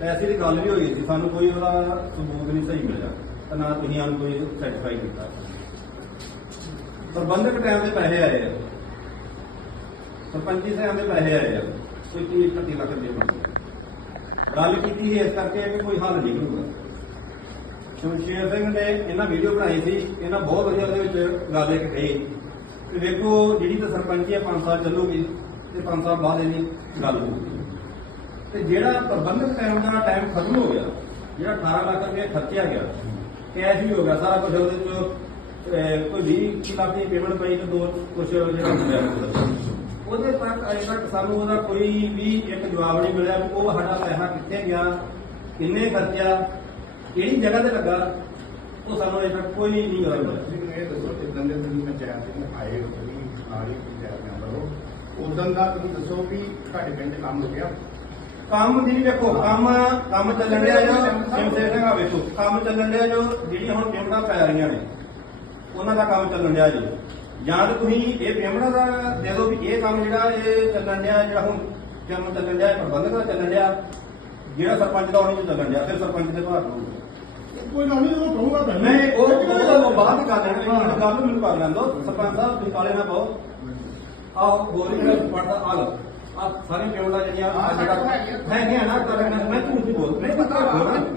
ਪੈਸੇ ਦੀ ਗੱਲ ਵੀ ਹੋਈ ਸੀ, ਸਾਨੂੰ ਕੋਈ ਉਹਦਾ ਸਬੂਤ ਨਹੀਂ ਸਹੀ ਮਿਲਿਆ, ਤਾਂ ਨਾ ਤੁਸੀਂ ਸਾਨੂੰ ਕੋਈ ਸੈਟੀਸਫਾਈ ਕੀਤਾ। ਪ੍ਰਬੰਧਕ ਟਾਈਮ ਦੇ ਪੈਸੇ ਆਏ ਆ। ਸਰਪੰਚੀ ਸਾਹਿਬ ਦੇ ਪੈਸੇ ਆਏ ਆ, ਕੋਈ 30 31 ਲੱਖ ਰੁਪਏ ਮੰਗੇ। ਗੱਲ ਕੀਤੀ ਸੀ ਇਸ ਕਰਕੇ ਕਿ ਕੋਈ ਹੱਲ ਨਹੀਂ ਕਰੂਗਾ। ਸ਼ਮਸ਼ੇਰ ਸਿੰਘ ਨੇ ਇਹਨਾਂ ਵੀਡੀਓ ਬਣਾਈ ਸੀ, ਇਹਨਾਂ ਬਹੁਤ ਵਧੀਆ ਉਹਦੇ ਵਿੱਚ ਗੱਲ ਇੱਕ ਕਹੀ। ਕਿ ਵੇਖੋ, ਜਿਹੜੀ ਤਾਂ ਸਰਪੰਚੀ ਹੈ 5 ਸਾਲ ਚੱਲੂਗੀ, ਤੇ 5 ਸਾਲ ਬਾਅਦ ਇਹਦੀ ਗੱਲ ਹੋਊਗੀ। ਤੇ ਜਿਹੜਾ ਪ੍ਰਬੰਧਕ ਟਾਈਮ ਦਾ ਟਾਈਮ ਖਤਮ ਹੋ ਗਿਆ ਜਿਹੜਾ 18 ਲੱਖ ਰੁਪਏ ਖਰਚਿਆ ਗਿਆ ਕੈਸ਼ ਵੀ ਹੋ ਗਿਆ ਸਾਰਾ ਕੁਝ ਉਹਦੇ ਚ ਕੋਈ 20 ਲੱਖ ਦੀ ਪੇਮੈਂਟ ਪਈ ਤੇ ਦੋ ਕੁਝ ਜਿਹੜਾ ਉਹਦੇ ਤੱਕ ਅਜੇ ਤੱਕ ਸਾਨੂੰ ਉਹਦਾ ਕੋਈ ਵੀ ਇੱਕ ਜਵਾਬ ਨਹੀਂ ਮਿਲਿਆ ਉਹ ਸਾਡਾ ਪੈਸਾ ਕਿੱਥੇ ਗਿਆ ਕਿੰਨੇ ਖਰਚਿਆ ਕਿਹੜੀ ਜਗ੍ਹਾ ਤੇ ਲੱਗਾ ਉਹ ਸਾਨੂੰ ਅਜੇ ਤੱਕ ਕੋਈ ਨਹੀਂ ਗੱਲ ਮਿਲਿਆ। ਇਹ ਦੱਸੋ ਜਿੱਦਾਂ ਦੇ ਤੁਸੀਂ ਪੰਚਾਇਤ ਦੇ ਆਏ ਹੋ ਤੁਸੀਂ ਪੰਚਾਇਤ ਮੈਂਬਰ ਹੋ ਉਦੋਂ ਦਾ ਤੁਸੀਂ ਦੱਸੋ ਵੀ ਤੁਹਾਡੇ ਪਿੰਡ ਕੰਮ ਹੋ ਗਿਆ ਕੰਮ ਦੀ ਵੇਖੋ ਕੰਮ ਕੰਮ ਚੱਲਣ ਡਿਆ ਜੋ ਸਿਮਸੇ ਸਿੰਘ ਆ ਵੇਖੋ ਕੰਮ ਚੱਲਣ ਡਿਆ ਜੋ ਜਿਹੜੀਆਂ ਹੁਣ ਪੇਮੈਂਟਾਂ ਪੈ ਰਹੀਆਂ ਨੇ ਉਹਨਾਂ ਦਾ ਕੰਮ ਚੱਲਣ ਡਿਆ ਜੀ। ਜਾਂ ਤਾਂ ਤੁਸੀਂ ਇਹ ਪੇਮੈਂਟਾਂ ਦਾ ਦੇ ਦਿਓ ਵੀ ਇਹ ਕੰਮ ਜਿਹੜਾ ਇਹ ਚੱਲਣ ਡਿਆ ਜਿਹੜਾ ਹੁਣ ਕੰਮ ਚੱਲਣ ਡਿਆ ਪ੍ਰਬੰਧਕ ਦਾ ਚੱਲਣ ਡਿਆ ਜਿਹੜਾ ਸਰਪੰਚ ਦਾ ਉਹਨੇ ਚੱਲਣ ਡਿਆ ਫਿਰ ਸਰਪੰਚ ਦੇ ਭਾਰ ਹੋਊਗਾ। ਕੋਈ ਗੱਲ ਨਹੀਂ ਉਹ ਕਹੂੰਗਾ ਤਾਂ ਮੈਂ ਉਹ ਗੱਲ ਬਾਅਦ ਕਰ ਲੈਣਾ ਗੱਲ ਮੈਨੂੰ ਕਰ ਲੈਣ ਦਿਓ। ਸਰਪੰਚ ਸਾਹਿਬ ਤੁਸੀਂ ਕਾਲੇ ਨਾ ਪਾਓ। ਆਹ ਹੀ ਮੈਂ ਪੜਦਾ ਆ ਲਓ। ਆ ਸਾਰੀ ਜਿਹੜੀਆਂ ਨਾ ਕਰ ਮੈਂ ਝੂਠ ਬੋਲ ਨਹੀਂ ਪਤਾ ਮੈਨੂੰ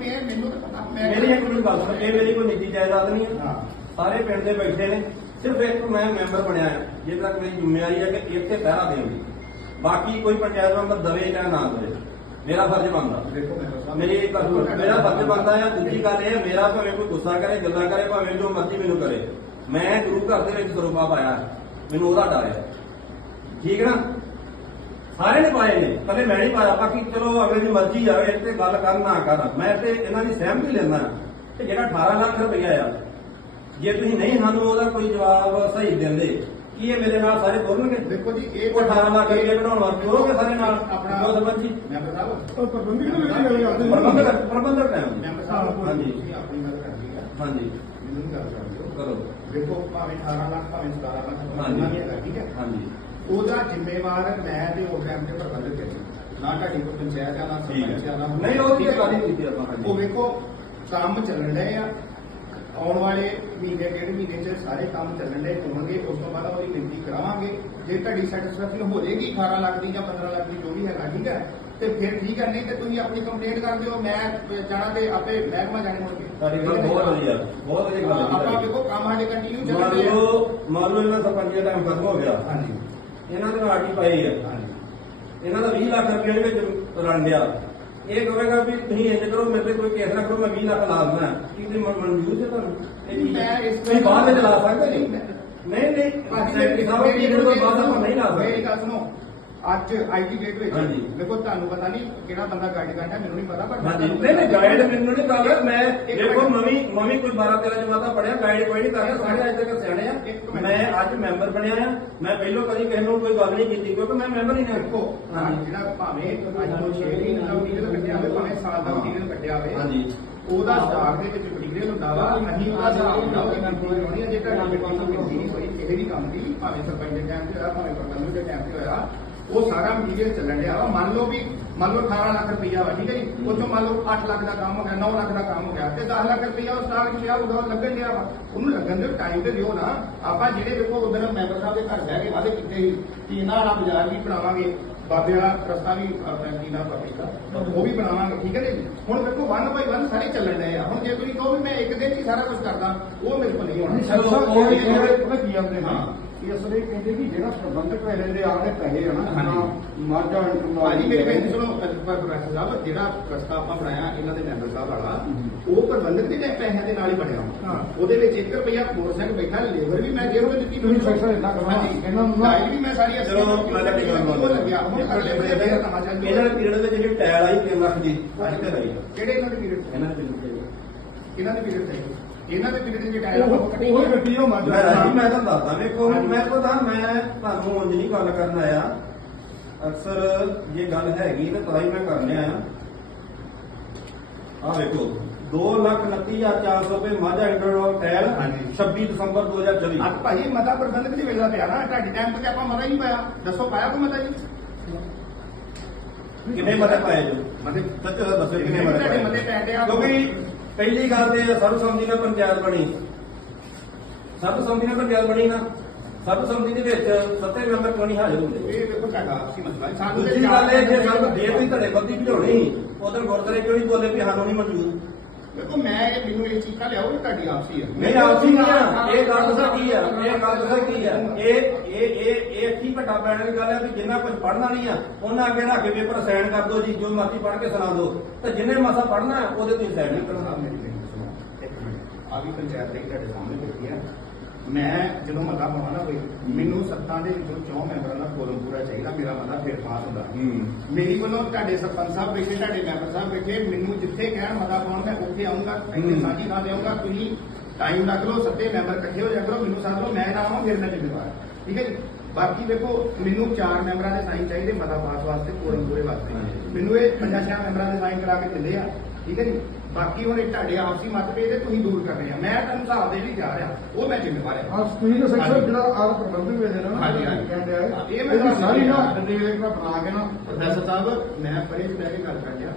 ਮੇਰੀ ਇੱਕ ਮਿੰਟ ਗੱਲ ਸੁਣ ਇਹ ਮੇਰੀ ਕੋਈ ਨਿੱਜੀ ਜਾਇਦਾਦ ਨਹੀਂ ਹੈ। ਸਾਰੇ ਪਿੰਡ ਦੇ ਬੈਠੇ ਨੇ ਸਿਰਫ ਇੱਕ ਮੈਂ ਮੈਂਬਰ ਬਣਿਆ ਹਾਂ ਜੇ ਤੱਕ ਮੇਰੀ ਜ਼ਿੰਮੇਵਾਰੀ ਹੈ ਕਿ ਤੇ ਪਹਿਰਾ ਦੇਣ ਦੀ। ਬਾਕੀ ਕੋਈ ਪੰਚਾਇਤ ਮੈਂਬਰ ਦਵੇ ਜਾਂ ਨਾ ਦਵੇ ਮੇਰਾ ਫਰਜ਼ ਬਣਦਾ। ਮੇਰੀ ਇੱਕ ਮੇਰਾ ਫਰਜ਼ ਬਣਦਾ ਹੈ ਦੂਜੀ ਗੱਲ ਇਹ ਮੇਰਾ ਭਾਵੇਂ ਕੋਈ ਗੁੱਸਾ ਕਰੇ ਗੱਲਾਂ ਕਰੇ ਭਾਵੇਂ ਜੋ ਮਰਜ਼ੀ ਮੈਨੂੰ ਕਰੇ। ਮੈਂ ਗੁਰੂ ਘਰ ਦੇ ਵਿੱਚ ਸਰੂਪਾ ਪਾਇਆ ਮੈਨੂੰ ਉਹਦਾ ਡਰ ਹੈ। ਠੀਕ ਹੈ ਨਾ? ਸਾਰੇ ਨੇ ਪਾਏ ਨੇ ਕਦੇ ਮੈਂ ਨਹੀਂ ਪਾਇਆ। ਬਾਕੀ ਚਲੋ ਅਗਲੇ ਦੀ ਮਰਜ਼ੀ ਆਵੇ ਤੇ ਗੱਲ ਕਰ ਨਾ ਕਰ। ਮੈਂ ਤੇ ਇਹਨਾਂ ਦੀ ਸਹਿਮਤੀ ਲੈਂਦਾ ਕਿ ਜਿਹੜਾ 18 ਲੱਖ ਰੁਪਇਆ ਆ ਜੇ ਤੁਸੀਂ ਨਹੀਂ ਸਾਨੂੰ ਉਹਦਾ ਕੋਈ ਜਵਾਬ ਸਹੀ ਦਿੰਦੇ ਕੀ ਇਹ ਮੇਰੇ ਨਾਲ ਸਾਰੇ ਤੁਰਨਗੇ ਦੇਖੋ ਜੀ ਇਹ ਉਹ 18 ਲੱਖ ਰੁਪਏ ਬਣਾਉਣ ਵਾਸਤੇ ਹੋਗੇ ਸਾਰੇ ਨਾਲ? ਆਪਣਾ ਉਹ ਸਰਪੰਚ ਜੀ ਮੈਂਬਰ ਸਾਹਿਬ। ਉਹ ਪ੍ਰਬੰਧਕ ਨੂੰ ਵੀ ਗੱਲ ਕਰਦੇ ਪ੍ਰਬੰਧਕ ਪ੍ਰਬੰਧਕ ਟਾਈਮ ਮੈਂਬਰ ਸਾਹਿਬ ਹਾਂਜੀ। ਆਪਣੀ ਗੱਲ ਕਰਨੀ ਹੈ। ਹਾਂਜੀ। ਮੈਨੂੰ ਗੱਲ ਕਰਦੇ ਹੋ ਕਰੋ। ਦੇਖੋ ਭਾਵੇਂ 18 ਲੱਖ ਭਾਵੇਂ 17 ਲੱਖ। ਹਾਂਜੀ। ਠੀਕ ਹੈ। ਹਾਂਜੀ। ਉਹਦਾ ਜ਼ਿੰਮੇਵਾਰ ਮੈਂ ਤੇ ਉਸ ਟਾਈਮ ਤੇ ਪ੍ਰਬੰਧਕ ਹੈ ਨਾ ਤੁਹਾਡੀ ਕੋਈ ਪੰਚਾਇਤ ਆ ਨਾ। ਸਰਪੰਚ ਆ ਨਾ ਨਹੀਂ, ਉਹ ਦੀ। ਗੱਲ ਕੀਤੀ ਆਪਾਂ। ਉਹ ਵੇਖੋ ਕੰਮ ਚੱਲਣ ਡਏ ਆ। ਆਉਣ ਵਾਲੇ ਮਹੀਨੇ ਡੇਢ ਮਹੀਨੇ ਚ ਸਾਰੇ ਕੰਮ ਚੱਲਣ ਡਏ ਹੋਣਗੇ ਉਸ ਤੋਂ ਬਾਅਦ ਉਹਦੀ ਗਿਣਤੀ ਕਰਾਵਾਂਗੇ। ਜੇ ਤੁਹਾਡੀ ਸੈਟੀਸਫੈਕਸ਼ਨ ਹੋ ਜਾਏਗੀ 18 ਲੱਖ ਦੀ ਜਾਂ 15 ਲੱਖ ਦੀ ਜੋ ਵੀ ਹੈਗਾ ਠੀਕ ਹੈ ਤੇ ਫਿਰ ਠੀਕ ਹੈ ਨਹੀਂ ਤੇ ਤੁਸੀਂ ਆਪਣੀ ਕੰਪਲੇਂਟ ਕਰ ਦਿਓ ਮੈਂ ਜਾਣਾ ਤੇ ਆਪੇ ਮਹਿਕਮਾ ਜਾਣੇ ਹੋਣਗੇ ਤੁਹਾਡੀ ਗੱਲ ਬਹੁਤ ਵਧੀਆ ਬਹੁਤ ਵਧੀਆ ਗੱਲ ਆਪਾਂ ਵੇਖੋ ਕੰਮ ਸਾਡੇ ਕੰਟੀਨਿਊ ਚੱਲਦੇ ਆ। ਮੰਨ ਲਓ ਇਹਨਾਂ ਸਰਪੰਚ ਦਾ ਟਾਈਮ ਖਤਮ ਹੋ ਗਿਆ। ਹਾਂਜੀ। ਇਹਨਾਂ ਨੇ ਆਰਟੀ ਪਾਈ ਹੈ ਹਾਂਜੀ ਇਹਨਾਂ ਦਾ 20 ਲੱਖ ਰੁਪਏ ਦੇ ਵਿੱਚ ਰਣ ਇਹ ਕਹੇਗਾ ਵੀ ਤੁਸੀਂ ਇੰਜ ਕਰੋ ਮੇਰੇ ਤੇ ਕੋਈ ਕੇਸ ਨਾ ਕਰੋ ਮੈਂ 20 ਲੱਖ ਲਾ ਦਿੰਦਾ। ਕੀ ਤੇ ਮਨਜ਼ੂਰ ਹੈ ਤੁਹਾਨੂੰ? ਮੈਂ ਇਸ ਤੁਸੀਂ ਬਾਅਦ ਵਿੱਚ ਲਾ ਸਕਦੇ ਨਹੀਂ, ਨਹੀਂ। ਨਹੀਂ ਨਹੀਂ ਭਾਜੀ ਸੈਕਟਰੀ ਸਾਹਿਬ ਮੇਰੀ ਪੀਰੀਅਡ ਤੋਂ ਬਾਅਦ ਆਪਾਂ ਨਹੀਂ ਲਾ ਮੇਰੀ ਸਕਦੇ ਗੱਲ ਸੁਣੋ। ਅੱਜ ਆਈਟੀ ਗੇਟ ਵਿੱਚ। ਹਾਂਜੀ। ਦੇਖੋ ਤੁਹਾਨੂੰ ਪਤਾ ਨਹੀਂ ਕਿਹੜਾ ਬੰਦਾ ਗਾਈਡ ਕਰਦਾ ਮੈਨੂੰ ਨਹੀਂ ਪਤਾ ਪਰ ਹਾਂਜੀ। ਨਹੀਂ ਨਹੀਂ ਗਾਈਡ ਮੈਨੂੰ ਨਹੀਂ ਗੱਲ ਮੈਂ ਦੇਖੋ ਮਿੰਟ। ਨਵੀਂ ਨਵੀਂ ਕੋਈ 12 13 ਜਮਾਤਾ ਪੜਿਆ ਗਾਈਡ ਕੋਈ ਨਹੀਂ ਕਰਦਾ ਸਾਰੇ ਅੱਜ ਤੱਕ ਸਿਆਣੇ ਆ। ਮੈਂ ਅੱਜ ਮੈਂਬਰ ਬਣਿਆ ਆ। ਮੈਂ ਪਹਿਲੋਂ ਕਦੀ ਕਿਸੇ ਨੂੰ ਕੋਈ ਗੱਲ ਨਹੀਂ ਕੀਤੀ ਕਿਉਂਕਿ ਮੈਂ ਮੈਂਬਰ ਹੀ ਨਹੀਂ ਦੇਖੋ ਹਾਂ ਜਿਹੜਾ ਭਾਵੇਂ ਅੱਜ ਤੋਂ 6 ਮਹੀਨੇ ਦਾ ਮਟੀਰੀਅਲ ਕੱਢਿਆ ਹੋਵੇ ਭਾਵੇਂ ਸਾਲ ਦਾ ਮਟੀਰੀਅਲ ਕੱਢਿਆ ਹੋਵੇ ਹਾਂਜੀ। ਉਹਦਾ ਸਟਾਕ ਦੇ ਵਿੱਚ ਮਟੀਰੀਅਲ ਹੁੰਦਾ ਵਾ। ਅਸੀਂ ਉਹਦਾ ਹਿਸਾਬ ਨਾਲ ਉਹਦੀ ਕੰਟਰੋਲ ਹੋਣੀ ਹੈ ਜੇ ਤੁਹਾਡੀ ਮਿੱਟੀ ਤੋਂ ਮਿਲਦੀ ਨਹੀਂ ਹੋਈ ਕਿਸੇ ਵੀ ਕੰਮ ਦੀ ਭਾਵੇਂ ਸਰਪੰਚ ਦੇ ਟਾਈਮ ਤੇ ਹੋਇਆ ਭਾਵੇਂ ਪ੍ਰਬੰਧਕ ਦੇ ਟਾਈਮ ਤੇ ਹੋਇਆ ਉਹ ਸਾਰਾ ਮਟੀਰੀਅਲ ਚੱਲਣ ਡਿਆ ਵਾ। ਮੰਨ ਲਓ ਵੀ ਮੰਨ ਲਓ 18 ਲੱਖ ਰੁਪਈਆ ਵਾ ਠੀਕ ਹੈ ਜੀ 'ਚੋਂ ਮੰਨ ਲਓ 8 ਲੱਖ ਦਾ ਕੰਮ ਹੋ ਗਿਆ 9 ਲੱਖ ਦਾ ਕੰਮ ਹੋ ਗਿਆ ਤੇ 10 ਲੱਖ ਰੁਪਈਆ ਉਹ ਸਟਾਕ ਲਿਆ ਉਹਦਾ ਉਹ ਲੱਗਣ ਡਿਆ ਵਾ। ਉਹਨੂੰ ਲੱਗਣ ਦੇ ਟਾਈਮ ਤੇ ਦਿਓ ਨਾ। ਆਪਾਂ ਜਿਹੜੇ ਦੇਖੋ ਉਧਰ ਮੈਂਬਰ ਸਾਹਿਬ ਦੇ ਘਰ ਬਹਿ ਕੇ ਵਾਅਦੇ ਕੀਤੇ ਸੀ ਕਿ ਇਹਨਾਂ ਵਾਲਾ ਬਾਜ਼ਾਰ ਵੀ ਬਣਾਵਾਂਗੇ ਬਾਬੇ ਵਾਲਾ ਰਸਤਾ ਵੀ ਆਪਣਾ ਕੀ ਪਬਲਿਕ ਦਾ ਉਹ ਵੀ ਬਣਾਵਾਂਗੇ ਠੀਕ ਹੈ ਜੀ? ਹੁਣ ਦੇਖੋ ਵਨ ਬਾਈ ਵਨ ਸਾਰੇ ਚੱਲਣ ਡਏ ਆ। ਹੁਣ ਜੇ ਤੁਸੀਂ ਕਹੋ ਵੀ ਮੈਂ ਇੱਕ ਦਿਨ ਹੀ ਸਾਰਾ ਕੁਝ ਕਰਦਾ ਉਹ ਮੇਰੇ ਕੋਲ ਨਹੀਂ ਹੋਣਾ। ਚਲੋ ਉਹ- ਉਹ- ਪਤਾ ਕੀ ਆਉਂਦੇ ਹਾਂ। ਇਹ ਅਸਲੇ ਕਹਿੰਦੇ ਕਿ ਜਿਹੜਾ ਪ੍ਰਬੰਧਕ ਪੈਸੇ ਦੇ ਆਲੇ ਪੈਸੇ ਆ ਨਾ ਹਾਂਜੀ। ਮਾਝਾ ਭਾਜੀ ਮੇਰੀ ਬੇਨਤੀ ਸੁਣੋ ਪ੍ਰੋਫੈਸਰ ਸਾਹਿਬ ਜਿਹੜਾ ਰਸਤਾ ਆਪਾਂ ਬਣਾਇਆ ਇਹਨਾਂ ਦੇ ਮੈਂਬਰ ਸਾਹਿਬ ਵਾਲਾ ਉਹ ਪ੍ਰਬੰਧਕ ਦੇ ਪੈਸਿਆਂ ਦੇ ਨਾਲ ਹੀ ਬਣਿਆ ਹਾਂ। ਉਹਦੇ ਵਿੱਚ 1 ਰੁਪਿਆ ਮੋਟਰਸਾਈਕਲ ਬੈਠਾ ਲੇਬਰ ਵੀ ਮੈਂ ਜੇਬ ਵਿੱਚ ਦਿੱਤੀ ਤੁਸੀਂ ਸੈਕਸ਼ਨ ਏਦਾਂ ਕਰੋ ਨਾ, ਹਾਂਜੀ। ਇਹਨਾਂ ਨੂੰ ਨਾ- ਲਾਈਟ ਵੀ ਮੈਂ ਸਾਰੀ ਚਲੋ ਮੈਂ ਉਹ ਲੱਗਿਆ। ਇਹਨਾਂ ਦੇ ਪੀਰੀਅਡ ਵਿੱਚ ਜਿਹੜੀ ਟੈਲ ਆਈ 3 ਲੱਖ ਦੀ ਤੇ। ਕਿਹੜੇ ਇਹਨਾਂ ਦੇ ਪੀਰੀਅਡ? ਇਹਨਾਂ ਦੇ ਪੀਰੀਅਡ ਇਹਨਾਂ ਦੇ ਪੀਰੀਅਡ ਤੇ ਇਹਨਾਂ ਦੇ ਪੀਰੀਅਡ ਦੇ ਟਾਈਮ ਉਹ ਉਹ ਗੱਡੀ ਉਹ ਮਾਝਾ ਮੈਂ ਰਾਜੀ ਮੈਂ ਤੁਹਾਨੂੰ ਦੱਸਦਾ ਵੇਖੋ ਮੈਂ ਪਤਾ ਮੈਂ ਤੁਹਾਨੂੰ ਉਂਝ ਨਹੀਂ ਗੱਲ ਕਰਨ ਆਇਆ। ਅਕਸਰ ਜੇ ਗੱਲ ਹੈਗੀ ਤਾਂ ਤਾਂ ਹੀ ਮੈਂ ਕਰਨ ਆਇਆ। ਆ ਵੇਖੋ 229400 ਰੁਪਏ ਮਾਝਾ ਇੰਟਰਨਲ ਟੈਲ ਹਾਂਜੀ। 26 ਦਸੰਬਰ 2024 ਅੱਜ ਭਾਜੀ ਮਤਾ ਪ੍ਰਬੰਧਕ ਦੀ ਵੇਲਾ ਪਿਆ ਨਾ ਤੁਹਾਡੇ ਟਾਈਮ ਤੇ ਆਪਾਂ ਮਤਾ ਹੀ ਨਹੀਂ ਪਾਇਆ। ਦੱਸੋ ਪਾਇਆ ਕੋਈ ਮਤਾ ਜੀ? ਕਿੰਨੇ ਮਤੇ ਪਾਏ ਜੋ? ਮਤੇ ਸੱਚ ਦੱਸੋ ਕਿੰਨੇ ਮਤੇ ਪਾਏ। ਮਤੇ ਪੈ ਗਏ ਆ। ਕਿਉਂਕਿ ਪਹਿਲੀ ਗੱਲ ਤੇ ਸਰਬਸੰਮਤੀ ਨਾਲ ਪੰਚਾਇਤ ਬਣੀ। ਸਰਬਸੰਮਤੀ ਨਾਲ ਪੰਚਾਇਤ ਬਣੀ ਨਾ ਸਰਬਸੰਮਤੀ ਦੇ ਵਿੱਚ ਸੱਤੇ ਮੈਂਬਰ ਕਿਉਂ ਨਹੀਂ ਹਾਜ਼ਰ ਹੁੰਦੇ? ਇਹ ਦੇਖੋ ਤੁਹਾਡਾ ਆਪਸੀ ਮਸਲਾ ਹੈ। ਸਾਨੂੰ ਤੇ ਦੂਜੀ ਗੱਲ ਇਹ ਜੇ ਚਾਰ ਸਾਨੂੰ ਦੇ ਵੀ ਧੜੇ ਬੱਦੀ ਭਿੜਾਉਣੀ ਉਦੋਂ ਗੁਰਦੁਆਰੇ ਕਿਉਂ ਨਹੀਂ ਬੋਲੇ ਵੀ ਸਾਨੂੰ ਨਹੀਂ ਮਨਜ਼ੂਰ? ਦੇਖੋ ਮੈਂ ਇਹ ਮੈਨੂੰ ਇਹ ਚੀਜ਼ਾਂ ਲਿਆਓ ਇਹ ਤੁਹਾਡੀ ਆਪਸੀ ਹੈ ਨਹੀਂ ਆਪਸੀ ਨਹੀਂ ਆ? ਇਹ ਗੱਲ ਦੱਸਾਂ ਕੀ ਆ? ਇਹ ਗੱਲ ਦੱਸਾਂ ਕੀ ਆ? ਇਹ ਇਹ ਇਹ ਇਹ ਕੀ ਵੱਡਾ ਪੈਣ ਦੀ ਗੱਲ ਹੈ ਵੀ ਜਿੰਨਾ ਕੁਝ ਪੜ੍ਹਨਾ ਨਹੀਂ ਆ ਉਹਨਾਂ ਅੱਗੇ ਰੱਖ ਕੇ ਪੇਪਰ ਸਾਈਨ ਕਰ ਦਿਓ ਜੀ ਜੋ ਮਰਜ਼ੀ ਪੜ੍ਹ ਕੇ ਸੁਣਾ ਦਿਓ। ਤੇ ਜਿੰਨੇ ਮਸਾ ਪੜ੍ਹਨਾ ਉਹਦੇ ਤੁਸੀਂ ਸਾਈਨ ਨਹੀਂ ਕਰਨਾ ਆ ਵੀ ਪੰਚਾਇਤ ਦੇ ਤੁਹਾਡੇ ਸਾਹਮਣੇ ਬੈਠੀ ਹੈ ਮੈਂ ਜਦੋਂ ਮਤਾ ਪਾਉਣਾ ਨਾ ਕੋਈ ਮੈਨੂੰ ਸੱਤਾਂ ਦੇ ਵਿੱਚੋਂ ਚੌਂ ਮੈਂਬਰਾਂ ਦਾ ਕੋਲਮ ਪੂਰਾ ਚਾਹੀਦਾ ਮੇਰਾ ਮਤਾ ਫਿਰ ਪਾਸ ਹੁੰਦਾ ਮੇਰੀ ਵੱਲੋਂ ਤੁਹਾਡੇ ਸਰਪੰਚ ਸਾਹਿਬ ਬੈਠੇ ਤੁਹਾਡੇ ਮੈਂਬਰ ਸਾਹਿਬ ਬੈਠੇ ਮੈਨੂੰ ਜਿੱਥੇ ਕਹਿਣ ਮਤਾ ਪਾਉਣ ਮੈਂ ਉੱਥੇ ਆਉਂਗਾ ਇੱਥੇ। ਸਾਂਝੀ ਥਾਂ ਤੇ ਆਉਂਗਾ ਤੁਸੀਂ ਟਾਈਮ ਰੱਖ ਲਓ ਸੱਤੇ ਮੈਂਬਰ ਇਕੱਠੇ ਹੋ ਜਾ ਕਰੋ ਮੈਨੂੰ ਸੱਦ ਲਓ ਮੈਂ ਨਾ ਆਵਾਂ ਫਿਰ ਮੈਂ ਜ਼ਿੰਮੇਵਾਰ। ਠੀਕ ਹੈ ਜੀ ਬਾਕੀ ਦੇਖੋ ਮੈਨੂੰ ਚਾਰ ਮੈਂਬਰਾਂ ਦੇ ਸਾਈਨ ਚਾਹੀਦੇ ਮਤਾ ਪਾਸ ਵਾਸਤੇ ਕੋਲਮ ਪੂਰੇ ਵਾਸਤੇ। ਮੈਨੂੰ ਇਹ ਪੰਜਾਂ ਛੇ ਮੈਂਬਰਾਂ ਦੇ ਸਾਈਨ ਕਰਾ ਕੇ ਦਿੰਦੇ ਆ ਠੀਕ ਹੈ ਜੀ ਬਾਕੀ ਹੁਣ ਇਹ ਤੁਹਾਡੇ ਆਪਸੀ ਮਤਭੇਦ ਇਹ ਤੁਸੀਂ ਦੂਰ ਕਰਨੇ ਆ। ਮੈਂ ਤੁਹਾਨੂੰ ਹਿਸਾਬ ਦੇ ਵੀ ਜਾ ਰਿਹਾ। ਉਹ ਮੈਂ ਜ਼ਿੰਮੇਵਾਰ ਹਾਂ। ਆ ਸੈਕਸ਼ਨ ਹਾਂਜੀ। ਜਿਹੜਾ ਆਰ ਪ੍ਰਬੰਧਕ ਵੇਲੇ ਨਾ ਹਾਂਜੀ, ਹਾਂਜੀ। ਕਹਿੰਦੇ ਆ। ਇਹ ਇਹ ਮੈਂ ਮੈਂ ਸਾਰੀ ਨਾ ਤੁਹਾਨੂੰ ਡਿਟੇਲ ਇੱਕ ਵਾਰ ਬਣਾ ਕੇ ਨਾ ਪ੍ਰੋਫੈਸਰ ਸਾਹਿਬ ਮੈਂ ਪਰੇ ਚ ਬਹਿ ਕੇ ਗੱਲ ਕਰ ਲਿਆ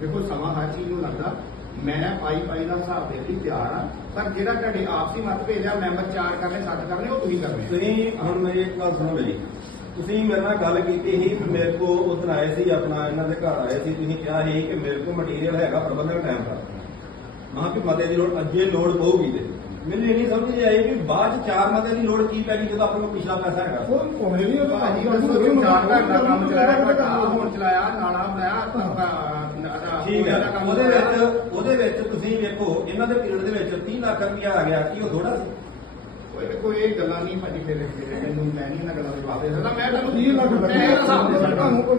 ਦੇਖੋ ਸਮਾਂ ਹਰ ਚੀਜ਼ ਨੂੰ ਲੱਗਦਾ। ਮੈਂ ਪਾਈ ਪਾਈ ਦਾ ਹਿਸਾਬ ਦੇ ਲਈ ਤਿਆਰ ਆ ਪਰ ਜਿਹੜਾ ਤੁਹਾਡੇ ਆਪਸੀ ਮਤਭੇਦ ਆ ਮੈਂਬਰ ਚਾਰ ਕਰਨੇ ਸੱਤ ਕਰਨੇ ਉਹ ਤੁਸੀਂ ਕਰਨੇ ਆ। ਤੁਸੀਂ ਹੁਣ ਮੇਰੀ ਇੱਕ ਗੱਲ ਸੁਣੋ ਮੇਰੀ। ਤੁਸੀਂ ਮੇਰੇ ਨਾਲ ਗੱਲ ਕੀਤੀ ਸੀ ਕਿ ਮੇਰੇ ਕੋ ਉਦੋਂ ਆਏ ਸੀ ਆਪਣਾ ਇਹਨਾਂ ਦੇ ਘਰ ਆਏ ਸੀ ਤੁਸੀਂ ਕਿਹਾ ਸੀ ਕਿ ਮੇਰੇ ਕੋ ਮਟੀਰੀਅਲ ਹੈਗਾ ਪ੍ਰਬੰਧਕ ਟਾਈਮ ਦਾ। ਮਾਂ ਕਿ ਮਤੇ ਦੀ ਲੋੜ ਅੱਗੇ ਲੋੜ ਪਊਗੀ ਤੇ। ਮੈਨੂੰ ਇਹ ਨਹੀਂ ਸਮਝ ਨਹੀਂ ਆਈ ਕਿ ਬਾਅਦ ਚ ਚਾਰ ਮਤੇ ਦੀ ਲੋੜ ਕੀ ਪੈ ਗਈ ਜਦੋਂ ਆਪਣੇ ਕੋਲ ਪਿਛਲਾ ਪੈਸਾ ਹੈਗਾ। ਉਹ ਕੋਹੇ ਨਹੀਂ ਉਹ ਭਾਜੀ ਚਾਰ ਘਰ ਦਾ ਕੰਮ ਚਲਾਇਆ ਤੁਹਾਡਾ ਹੁਣ ਚਲਾਇਆ ਨਾਲਾ ਬਣਾਇਆ ਠੀਕ ਹੈ। ਦਾ ਕੰਮ ਉਹਦੇ। ਵਿੱਚ ਉਹਦੇ ਵਿੱਚ ਤੁਸੀਂ ਵੇਖੋ ਇਹਨਾਂ ਦੇ ਪੀਰੀਅਡ ਦੇ ਵਿੱਚ 30 ਲੱਖ ਰੁਪਇਆ ਆ ਗਿਆ ਕੀ ਉਹ ਥੋੜਾ ਸੀ। ਕੋਈ ਇਹ ਗੱਲਾਂ ਨਹੀਂ ਭਾਜੀ ਫਿਰ ਫਿਰ ਮੈਨੂੰ ਮੈਂ ਨਹੀਂ ਇਹਨਾਂ ਗੱਲਾਂ ਦੇ ਜਵਾਬ ਦੇ ਸਕਦਾ ਮੈਂ ਤੁਹਾਨੂੰ 30 ਲੱਖ ਹਿਸਾਬ ਦੇ ਸਕਦਾ ਤੁਹਾਨੂੰ ਕੋਈ